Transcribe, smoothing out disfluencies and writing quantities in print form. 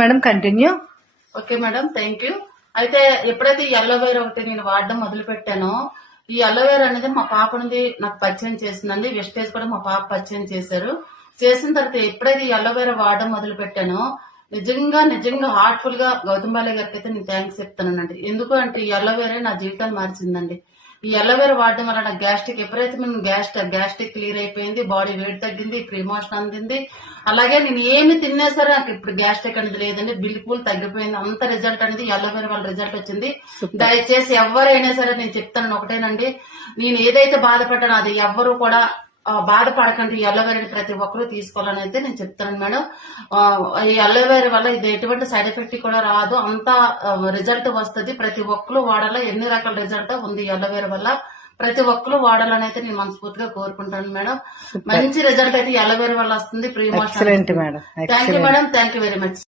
Madam continue. Okay madam, thank you. అయితే ఎప్పుడైతే ఈ అలోవేరా ఒకటి నేను వాడడం మొదలు పెట్టానో, ఈ అలోవేరా అనేది మా పాప నుండి నాకు పరిచయం చేసిందండి. వెస్టేజ్ కూడా మా పాప పరిచయం చేశారు. చేసిన తర్వాత ఎప్పుడైతే ఈ అలోవేరా వాడడం మొదలు పెట్టానో, నిజంగా హార్ట్ఫుల్ గా గౌతమ్ బాలయ్య గారికి అయితే నేను థ్యాంక్స్ చెప్తానండి. ఎందుకు అంటే ఈ అలోవేరా నా జీవితాన్ని మార్చిందండి. ఈ అలోవేరా వాడడం వల్ల నాకు గ్యాస్ట్రిక్ ఎప్పుడైతే మేము గ్యాస్ట్రిక్ క్లియర్ అయిపోయింది, బాడీ వెయిట్ తగ్గింది, ప్రిమోషన్ అందింది. అలాగే నేను ఏమి తిన్నా సరే నాకు ఇప్పుడు గ్యాస్ట్రిక్ అనేది లేదండి, బిల్కుల్ తగ్గిపోయింది. అంత రిజల్ట్ అనేది ఈ అలోవేరా వల్ల రిజల్ట్ వచ్చింది. దయచేసి ఎవరైనా సరే నేను చెప్తాను ఒకటేనండి, నేను ఏదైతే బాధపడ్డానో అది ఎవ్వరు కూడా బాధపడకండి. ఈ అలోవేరాని ప్రతి ఒక్కరూ తీసుకోవాలని అయితే నేను చెప్తాను మేడం. ఈ అలోవేరా వల్ల ఇది ఎటువంటి సైడ్ ఎఫెక్ట్ కూడా రాదు, అంత రిజల్ట్ వస్తుంది. ప్రతి ఒక్కరు వాడాలా, ఎన్ని రకాల రిజల్ట్ ఉంది ఈ అలోవేరా వల్ల. ప్రతి ఒక్కరు వాడాలని అయితే నేను మనస్ఫూర్తిగా కోరుకుంటాను మేడం. మంచి రిజల్ట్ అయితే ఈ అలోవేరా వల్ల వస్తుంది. Promotion. Excellent madam. Thank you madam, thank you very much.